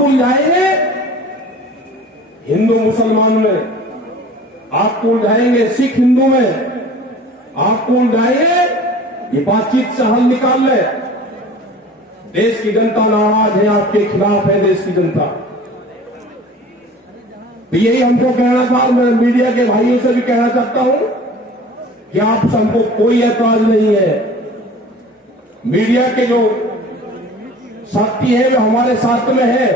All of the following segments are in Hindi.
आप उलझाएंगे हिंदू मुसलमान में, आपको उलझाएंगे सिख हिंदू में, आपको उलझाएंगे, ये बातचीत से हल निकाल ले। देश की जनता नाराज है, आपके खिलाफ है देश की जनता। तो यही हमको कहना था, मैं मीडिया के भाइयों से भी कहना चाहता हूं कि आप सबको कोई ऐतराज नहीं है। मीडिया के जो साथी है वे हमारे साथ में है,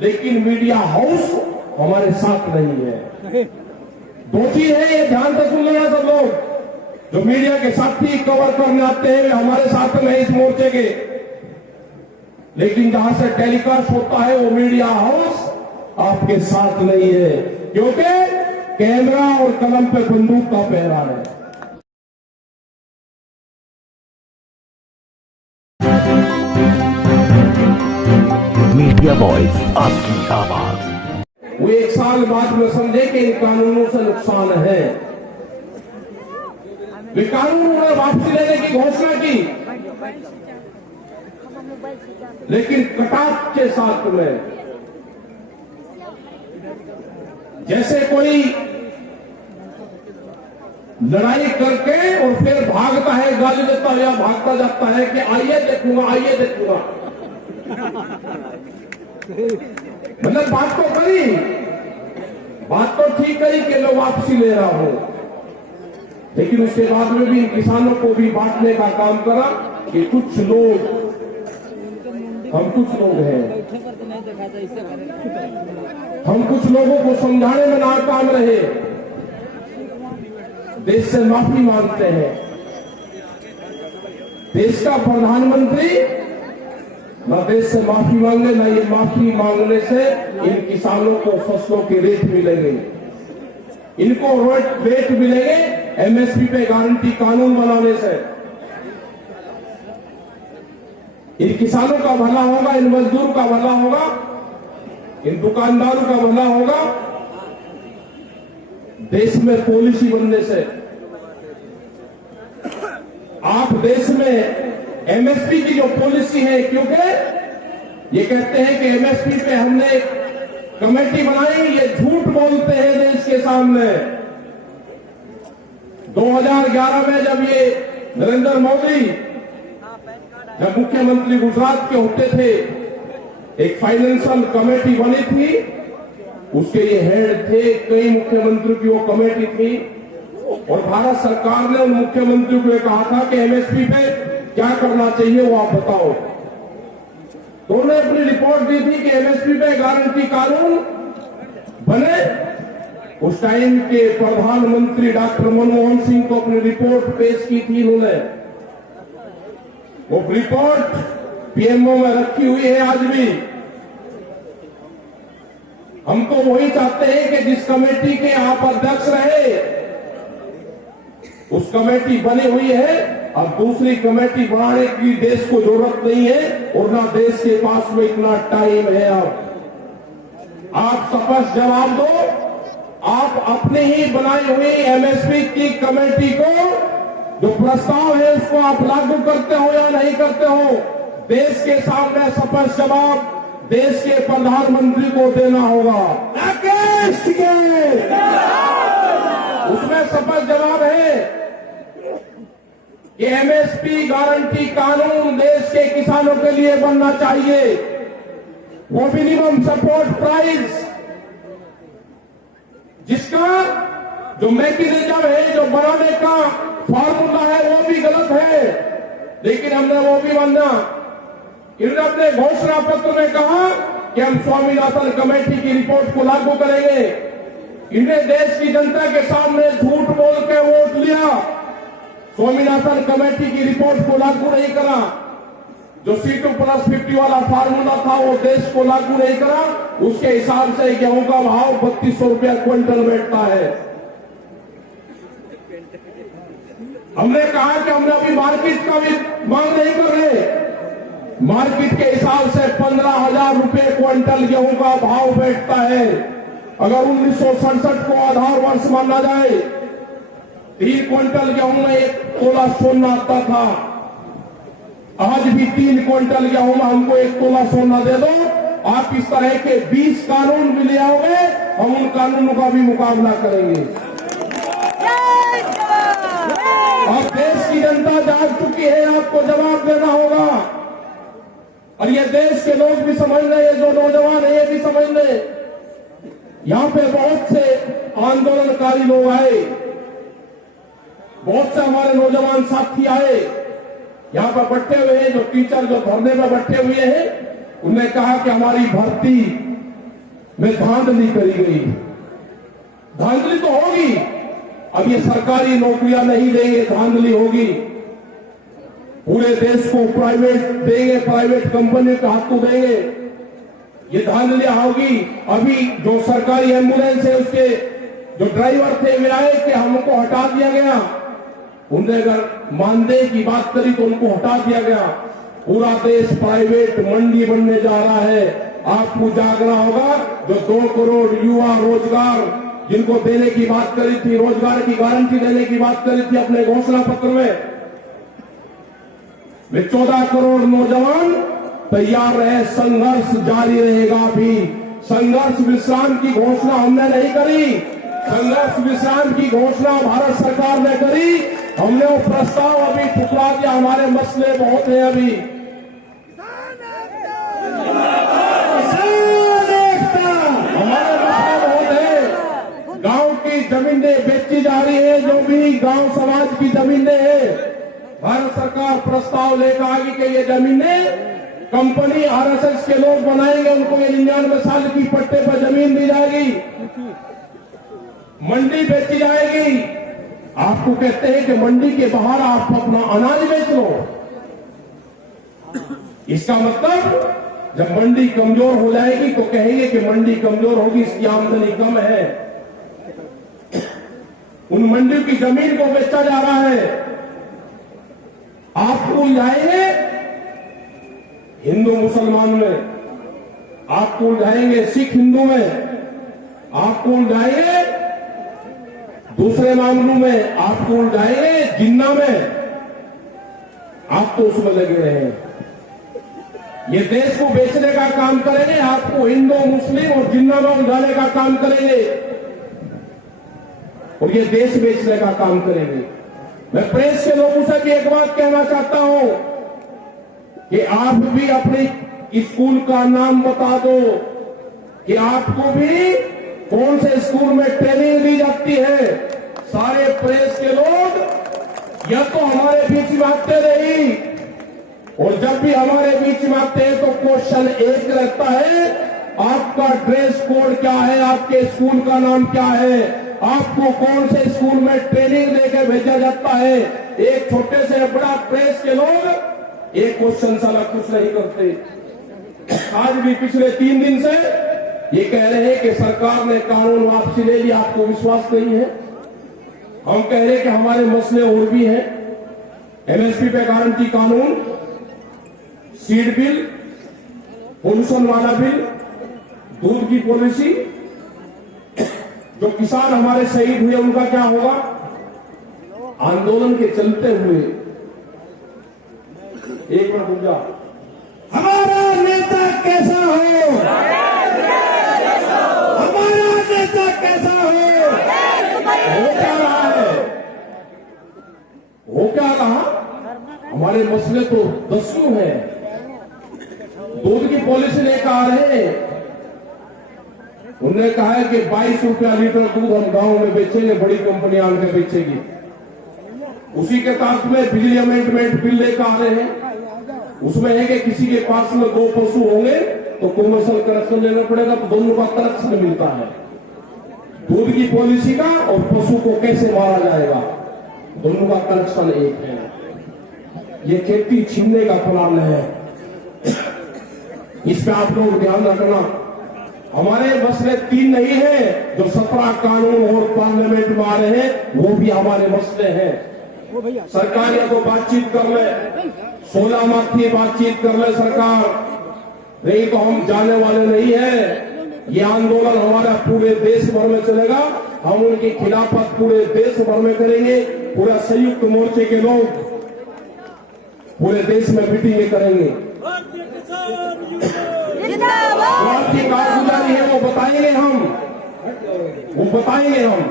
लेकिन मीडिया हाउस हमारे साथ नहीं है। दो चीज है, ये ध्यान से सुन लेना सब लोग। जो मीडिया के साथी कवर करने आते हैं वे हमारे साथ में है इस मोर्चे के, लेकिन जहां से टेलीकास्ट होता है वो मीडिया हाउस आपके साथ नहीं है, क्योंकि कैमरा और कलम पे बंदूक का पहरा है। मीडिया वॉइस, आपकी आवाज। वो एक साल बाद में समझे कि इन कानूनों से नुकसान है। वे कानूनों ने वापसी लेने की घोषणा की, लेकिन कटाक्ष के साथ में, जैसे कोई लड़ाई करके और फिर भागता है, गाली देता है या भागता जाता है कि आइए देखूंगा, आइए देखूंगा। मतलब बात तो करी, बात तो ठीक करी कि मैं वापसी ले रहा हूं, लेकिन उसके बाद में भी किसानों को भी बांटने का काम करा कि कुछ लोग, हम कुछ लोग हैं, हम कुछ लोगों को समझाने में नाकाम रहे, देश से माफी मांगते हैं। देश का प्रधानमंत्री न देश से माफी मांगे, न ये माफी मांगने से इन किसानों को फसलों के रेट मिलेंगे, इनको रेट मिलेंगे एमएसपी पे गारंटी कानून बनाने से। इन किसानों का भला होगा, इन मजदूर का भला होगा, इन दुकानदारों का भला होगा। देश में पॉलिसी बनने से आप देश में एमएसपी की जो पॉलिसी है, क्योंकि ये कहते हैं कि एमएसपी पे हमने एक कमेटी बनाई, ये झूठ बोलते हैं देश के सामने। 2011 में जब ये नरेंद्र मोदी जब मुख्यमंत्री गुजरात के होते थे, एक फाइनेंशियल कमेटी बनी थी, उसके ये हेड थे, कई मुख्यमंत्रियों की वो कमेटी थी, और भारत सरकार ने उन मुख्यमंत्रियों को कहा था कि एमएसपी पे क्या करना चाहिए वो आप बताओ। तो उन्होंने अपनी रिपोर्ट दी थी कि एमएसपी पे गारंटी कानून बने। उस टाइम के प्रधानमंत्री डॉक्टर मनमोहन सिंह को अपनी रिपोर्ट पेश की थी उन्होंने। वो रिपोर्ट पीएमओ में रखी हुई है आज भी। हम तो वही चाहते हैं कि जिस कमेटी के आप अध्यक्ष रहे, उस कमेटी बनी हुई है, अब दूसरी कमेटी बनाने की देश को जरूरत नहीं है, और ना देश के पास में इतना टाइम है। अब आप स्पष्ट जवाब दो, आप अपने ही बनाई हुई एमएसपी की कमेटी को जो प्रस्ताव है उसको आप लागू करते हो या नहीं करते हो? देश के सामने स्पष्ट जवाब देश के प्रधानमंत्री को देना होगा। उसमें स्पष्ट जवाब है कि एमएसपी गारंटी कानून देश के किसानों के लिए बनना चाहिए। वो मिनिमम सपोर्ट प्राइस, जिसका जो मैकेनिज्म है, जो बनाने का फॉर्मूला है, वो भी गलत है, लेकिन हमने वो भी माना। इन्होंने अपने घोषणा पत्र में कहा कि हम स्वामीनाथन कमेटी की रिपोर्ट को लागू करेंगे। इन्हें देश की जनता के सामने झूठ बोल के वोट लिया, स्वामीनाथन कमेटी की रिपोर्ट को लागू नहीं करा। जो C2+50 वाला फार्मूला था वो देश को लागू नहीं करा। उसके हिसाब से गेहूं का भाव 3200 रुपया क्विंटल बैठता है। हमने कहा कि हमने अभी मार्केट का भी मांग नहीं कर रहे। मार्केट के हिसाब से 15,000 रुपये क्विंटल गेहूं का भाव बैठता है। अगर 1967 को आधार वर्ष माना जाए, 3 क्विंटल गेहूं में 1 तोला सोना आता था। आज भी 3 क्विंटल गेहूं में हमको 1 तोला सोना दे दो, आप इस तरह के 20 कानून भी ले आओगे, हम उन कानूनों का भी मुकाबला करेंगे। अब देश की जनता जाग चुकी है, आपको जवाब देना होगा। और ये देश के लोग भी समझ रहे हैं, जो नौजवान है ये भी समझ रहे। यहां पे बहुत से आंदोलनकारी लोग आए, बहुत से हमारे नौजवान साथी आए, यहां पर बैठे हुए हैं, जो टीचर जो धरने में बैठे हुए हैं, उन्होंने कहा कि हमारी भर्ती में धांधली करी गई। धांधली तो होगी, अब ये सरकारी नौकरियां नहीं देंगे, धांधली होगी। पूरे देश को प्राइवेट देंगे, प्राइवेट कंपनी के हाथों देंगे, ये धांधलियां होगी। अभी जो सरकारी एम्बुलेंस है उसके जो ड्राइवर थे वे आए कि हमको हटा दिया गया, उन्होंने अगर मानदेय की बात करी तो उनको हटा दिया गया। पूरा देश प्राइवेट मंडी बनने जा रहा है, आपको जागना होगा। जो 2 करोड़ युवा रोजगार जिनको देने की बात करी थी, रोजगार की गारंटी देने की बात करी थी अपने घोषणा पत्र में, वे 14 करोड़ नौजवान तैयार रहे। संघर्ष जारी रहेगा। भी संघर्ष विश्राम की घोषणा हमने नहीं करी, संघर्ष विश्राम की घोषणा भारत सरकार ने करी। हमने वो प्रस्ताव अभी ठुकरा दिया, हमारे मसले बहुत हैं अभी। हमारे मसले बहुत हैं। गांव की जमीनें बेची जा रही है, जो भी गांव समाज की जमीनें हैं, भारत सरकार प्रस्ताव लेकर आगे कि ये जमीनें कंपनी आरएसएस के लोग बनाएंगे, उनको ये 99 साल की पट्टे पर जमीन दी जाएगी, मंडी बेची जाएगी। आपको कहते हैं कि मंडी के बाहर आप अपना अनाज बेच लो। इसका मतलब जब मंडी कमजोर हो जाएगी तो कहेंगे कि मंडी कमजोर होगी, इसकी आमदनी कम है। उन मंडियों की जमीन को बेचा जा रहा है। आपको जाएंगे हिंदू मुसलमान में, आपको जाएंगे सिख हिंदू में, आपको जाएंगे दूसरे मामलों में, आपको उलझाएंगे जिन्ना में, आप तो उसमें लगे रहे। ये देश को बेचने का काम करेंगे, आपको हिंदू मुस्लिम और जिन्ना में उलझाने का काम करेंगे, और ये देश बेचने का काम करेंगे। मैं प्रेस के लोगों से भी एक बात कहना चाहता हूं कि आप भी अपने स्कूल का नाम बता दो कि आपको भी कौन से स्कूल में ट्रेनिंग दी जाती है। सारे प्रेस के लोग या तो हमारे बीच में आते नहीं, और जब भी हमारे बीच में आते हैं तो क्वेश्चन एक रहता है, आपका ड्रेस कोड क्या है, आपके स्कूल का नाम क्या है, आपको कौन से स्कूल में ट्रेनिंग लेकर भेजा जाता है। एक छोटे से बड़ा प्रेस के लोग एक क्वेश्चन साला कुछ नहीं करते। आज भी पिछले 3 दिन से ये कह रहे हैं कि सरकार ने कानून वापसी ले लिया, आपको विश्वास नहीं है। हम कह रहे हैं कि हमारे मसले और भी हैं। एमएसपी पे गारंटी कानून, सीड बिल, पोल्यूशन वाला बिल, दूध की पॉलिसी, जो किसान हमारे शहीद हुए उनका क्या होगा। आंदोलन के चलते हुए एक मिनट रुक जा, हमारा नेता कैसा हो, हमारा नेता कैसा हो क्या रहा है, हो क्या रहा। हमारे मसले तो दसियों हैं। दूध की पॉलिसी लेकर आ रहे हैं, उन्होंने कहा है कि 22 रुपया लीटर दूध हम गांव में बेचेंगे, बड़ी कंपनियां आकर बेचेगी। उसी के साथ में बिजली अमेंडमेंट बिल लेकर आ रहे हैं, उसमें है कि किसी के पास में 2 पशु होंगे तो कमर्शियल कनेक्शन लेना पड़ेगा, तो दोनों का कनेक्शन मिलता है। दूध की पॉलिसी का और पशु को कैसे मारा जाएगा, दोनों का कनेक्शन एक है। ये खेती छीनने का प्लान है, इस पे आप लोग ध्यान रखना। हमारे मसले 3 नहीं है, जो 17 कानून और पार्लियामेंट में आ रहे हैं वो भी हमारे मसले हैं। सरकार या तो बातचीत कर ले, 16 माह की बातचीत कर ले सरकार, नहीं तो हम जाने वाले नहीं है। ये आंदोलन हमारा पूरे देश भर में चलेगा, हम उनकी खिलाफत पूरे देश भर में करेंगे। पूरा संयुक्त मोर्चे के लोग पूरे देश में मीटिंगें करेंगे। तैयारी है वो बताएंगे हम,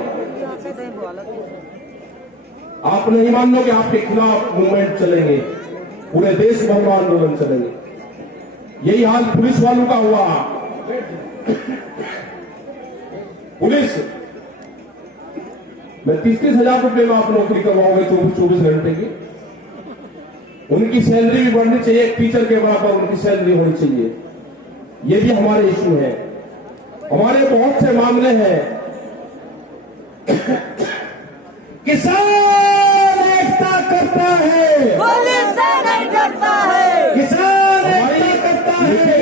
आप नहीं मान लो कि आपके खिलाफ मूवमेंट चलेंगे, पूरे देश भर में आंदोलन चलेंगे। यही हाल पुलिस वालों का हुआ। पुलिस में 30,000 रुपए में आप नौकरी करवाओगे 24 घंटे की। उनकी सैलरी भी बढ़नी चाहिए, एक टीचर के बराबर उनकी सैलरी होनी चाहिए। ये भी हमारे इशू है। हमारे बहुत से मामले हैं। किसान एकता करता है, पुलिस से नहीं डरता है, किसान एकता करता है। ये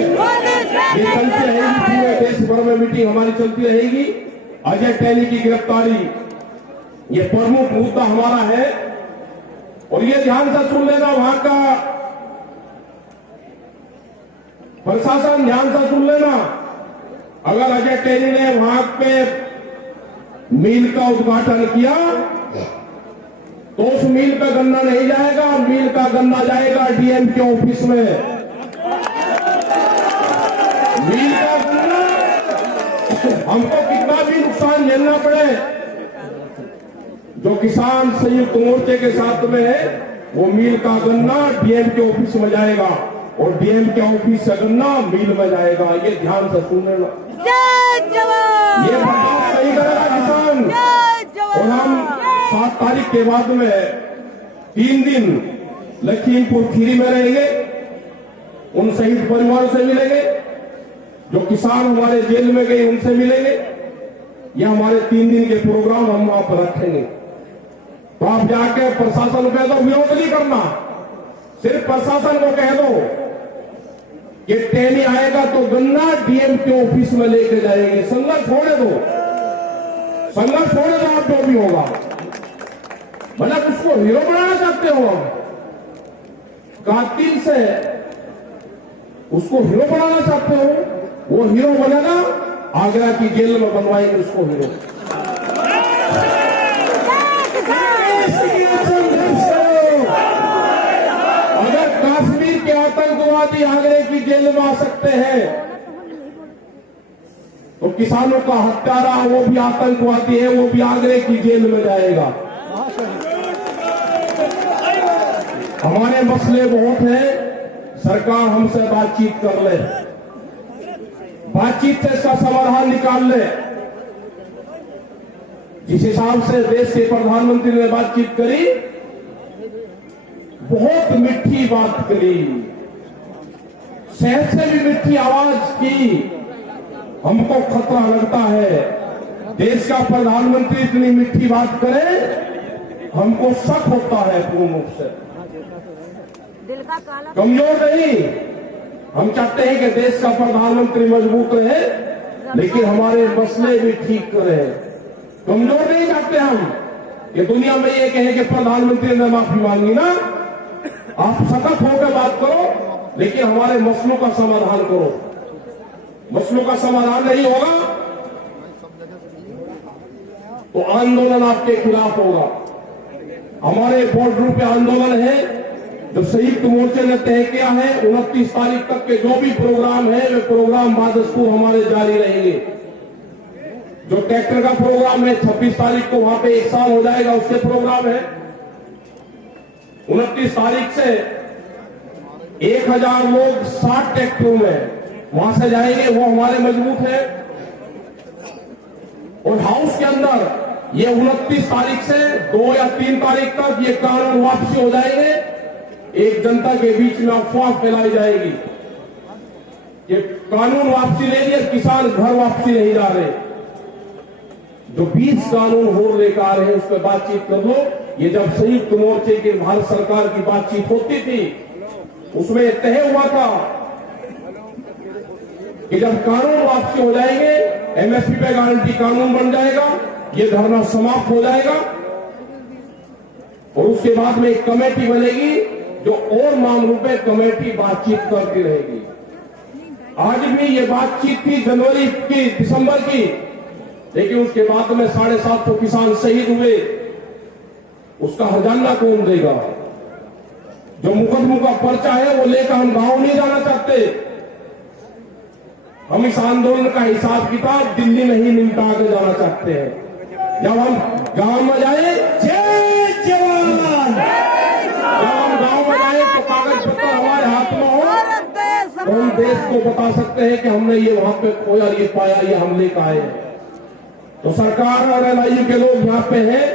चलती रहेगी, पूरे देश भर में मीटिंग हमारी चलती रहेगी। अजय टैनी की गिरफ्तारी ये प्रमुख मुद्दा हमारा है। और ये ध्यान से सुन लेना, वहां का प्रशासन ध्यान से सुन लेना, अगर अजय टैनी ने वहां पे मिल का उद्घाटन किया तो उस मिल पे गन्ना नहीं जाएगा, मिल का गन्ना जाएगा डीएम के ऑफिस में। मिल का गन्ना हमको कितना भी नुकसान झेलना पड़े, जो किसान संयुक्त मोर्चे के साथ में है, वो मिल का गन्ना डीएम के ऑफिस में जाएगा और डीएम के ऑफिस से गन्ना मिल में जाएगा। ये ध्यान से सुन लेना। जय जवान, ये बर्दाश्त नहीं करेगा किसान। जय जवान। और हम 7 तारीख के बाद में 3 दिन लखीमपुर खीरी में रहेंगे, उन शहीद परिवारों से मिलेंगे, जो किसान हमारे जेल में गए उनसे मिलेंगे। ये हमारे 3 दिन के प्रोग्राम हम वहां पर रखेंगे। तो आप जाके प्रशासन कह दो, विरोध नहीं करना, सिर्फ प्रशासन को कह दो कि टैनी आएगा तो गन्ना डीएम के ऑफिस में लेके जाएंगे। संघर्ष होने दो, संघर्ष होने दो, आप जो भी होगा। मतलब उसको हीरो बनाना चाहते हो, कातिल से उसको हीरो बनाना चाहते हो, वो हीरो बनेगा, आगरा की जेल में बनवाएंगे उसको हीरो। अगर कश्मीर के आतंकवादी आगरे की जेल में आ सकते हैं तो किसानों का हत्यारा वो भी आतंकवादी है, वो भी आगरे की जेल में जाएगा। हमारे मसले बहुत हैं, सरकार हमसे बातचीत कर ले, बातचीत से इसका समाधान निकाल ले। जिस हिसाब से देश के प्रधानमंत्री ने बातचीत करी, बहुत मीठी बात करी, शहर से भी मीठी आवाज की। हमको खतरा लगता है, देश का प्रधानमंत्री इतनी मीठी बात करे, हमको शक होता है पूर्ण रूप से। दिल का काला कमजोर नहीं, हम चाहते हैं कि देश का प्रधानमंत्री मजबूत रहे, लेकिन हमारे मसले भी ठीक करे। कमजोर नहीं चाहते हम। ये दुनिया में ये कहे कि प्रधानमंत्री ने माफी मांगी ना, आप सतर्क होकर बात करो, लेकिन हमारे मसलों का समाधान करो। मसलों का समाधान नहीं होगा तो आंदोलन आपके खिलाफ होगा। हमारे बॉर्डर पे आंदोलन है, जो संयुक्त मोर्चे ने तय किया है। 29 तारीख तक के जो भी प्रोग्राम है, वे प्रोग्राम बादस्तूर हमारे जारी रहेंगे। जो ट्रैक्टर का प्रोग्राम है 26 तारीख को वहां पे 1 साल हो जाएगा, उसके प्रोग्राम है। 29 तारीख से 1000 लोग 60 ट्रैक्टरों में वहां से जाएंगे, वो हमारे मजबूत है। और हाउस के अंदर ये 29 तारीख से 2 या 3 तारीख तक ये कानून वापसी हो जाएंगे। एक जनता के बीच में अफवाह फैलाई जाएगी, ये कानून वापसी ले लिए, किसान घर वापसी नहीं जा रहे। जो 20 कानून हो लेकर आ रहे हैं उस पर बातचीत कर लो। ये जब संयुक्त मोर्चे की भारत सरकार की बातचीत होती थी, उसमें तय हुआ था कि जब कानून वापसी हो जाएंगे, एमएसपी पे गारंटी कानून बन जाएगा, ये धरना समाप्त हो जाएगा और उसके बाद में एक कमेटी बनेगी जो और मामलों पे कमेटी बातचीत करती रहेगी। आज भी ये बातचीत थी जनवरी की, दिसंबर की, लेकिन उसके बाद में 750 किसान शहीद हुए। उसका हर्जाना कौन देगा? जो मुकदमों का पर्चा है वो लेकर हम गांव नहीं जाना चाहते। हम इस आंदोलन का हिसाब किताब दिल्ली में ही निपटा के जाना चाहते हैं। जब हम गांव में जाए, जय जवान, जब हम गांव में जाए तो कागज पत्र हमारे हाथ में हो भारत देश तो हम देश को बता सकते हैं कि हमने ये वहां पे खोया, ये पाया, ये हमले का है। तो सरकार और एलआईयू के लोग यहाँ पे हैं,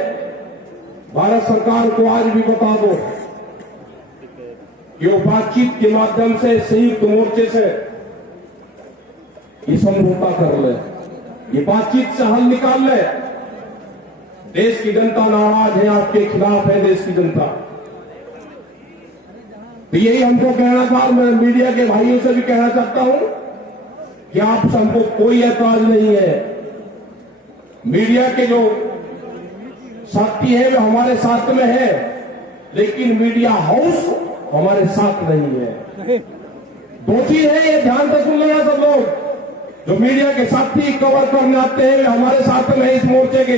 भारत सरकार को आज भी बता दो कि वो बातचीत के माध्यम से संयुक्त मोर्चे से ये समझौता कर ले, ये बातचीत से हल निकाल ले। देश की जनता नाराज है, आपके खिलाफ है देश की जनता। तो यही हमको कहना था, मैं मीडिया के भाइयों से भी कहना चाहता हूं कि आप सबको कोई ऐतराज नहीं है। मीडिया के जो साथी हैं वो हमारे साथ में है, लेकिन मीडिया हाउस हमारे साथ नहीं है। दो चीज है, ये ध्यान से सुन लेना सब लोग। जो मीडिया के साथी कवर करने आते हैं वे हमारे साथ में इस मोर्चे के,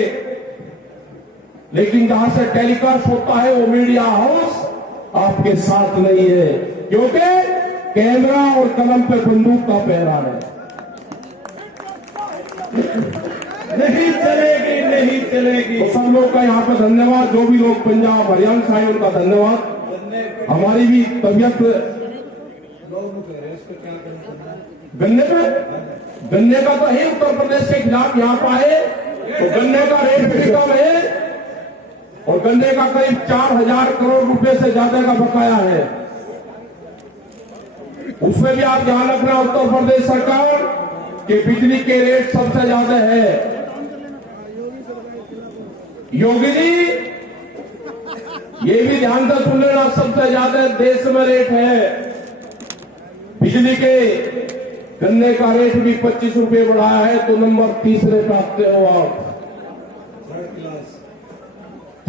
लेकिन जहां से टेलीकास्ट होता है वो मीडिया हाउस आपके साथ नहीं है, क्योंकि कैमरा और कलम पे बंदूक का पहरा है। नहीं चलेगी, नहीं चलेगी। तो सब लोग का यहाँ पे धन्यवाद। जो भी लोग पंजाब हरियाणा से आए उनका धन्यवाद। हमारी भी तबियत गन्ने का तो है, उत्तर प्रदेश के खिलाफ यहाँ पर आए तो गन्ने का रेट भी कम है और गन्ने का करीब 4,000 करोड़ रुपए से ज्यादा का बकाया है। उसमें भी आप ध्यान रखना उत्तर प्रदेश सरकार कि बिजली के रेट सबसे ज्यादा है। योगी जी ये भी ध्यान से सुन लेना, सबसे ज्यादा देश में रेट है बिजली के। गन्ने का रेट भी 25 रुपए बढ़ाया है तो नंबर 30 पे आते हो आप।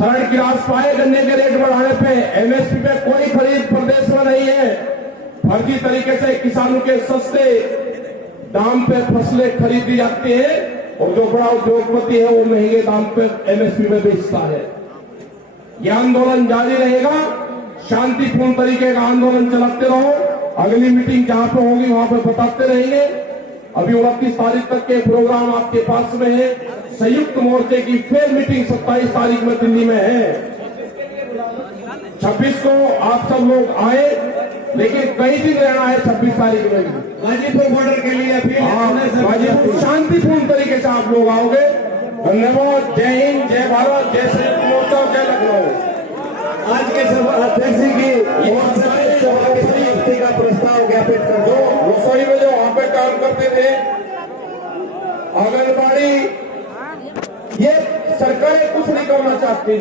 थर्ड क्लास पाए गन्ने के रेट बढ़ाने पे। एमएसपी पे कोई खरीद प्रदेश में नहीं है। फर्जी तरीके से किसानों के सस्ते दाम पे फसलें खरीदी जाती है और जो बड़ा उद्योगपति है वो महंगे दाम पे एमएसपी में बेचता है। यह आंदोलन जारी रहेगा, शांतिपूर्ण तरीके का आंदोलन चलाते रहो। अगली मीटिंग जहां पे होगी वहां पे बताते रहेंगे। अभी 29 तारीख तक के प्रोग्राम आपके पास में है। संयुक्त मोर्चे की फिर मीटिंग 27 तारीख में दिल्ली में है। 26 को आप सब लोग आए, लेकिन कई दिन रहना है 26 तारीख में भी। गाजीपुर बॉर्डर के लिए गाजीपुर शांतिपूर्ण तरीके से आप लोग आओगे। धन्यवाद। जय हिंद, जय भारत, जय संयुक्त मोर्चा, जय लखनऊ। आज के सभा अध्यक्ष की सभा की समाप्ति का प्रस्ताव ज्ञापित कर दो। रसोई में जो वहां पे काम करते थे, आंगनबाड़ी, ये सरकारें कुछ नहीं करना चाहती।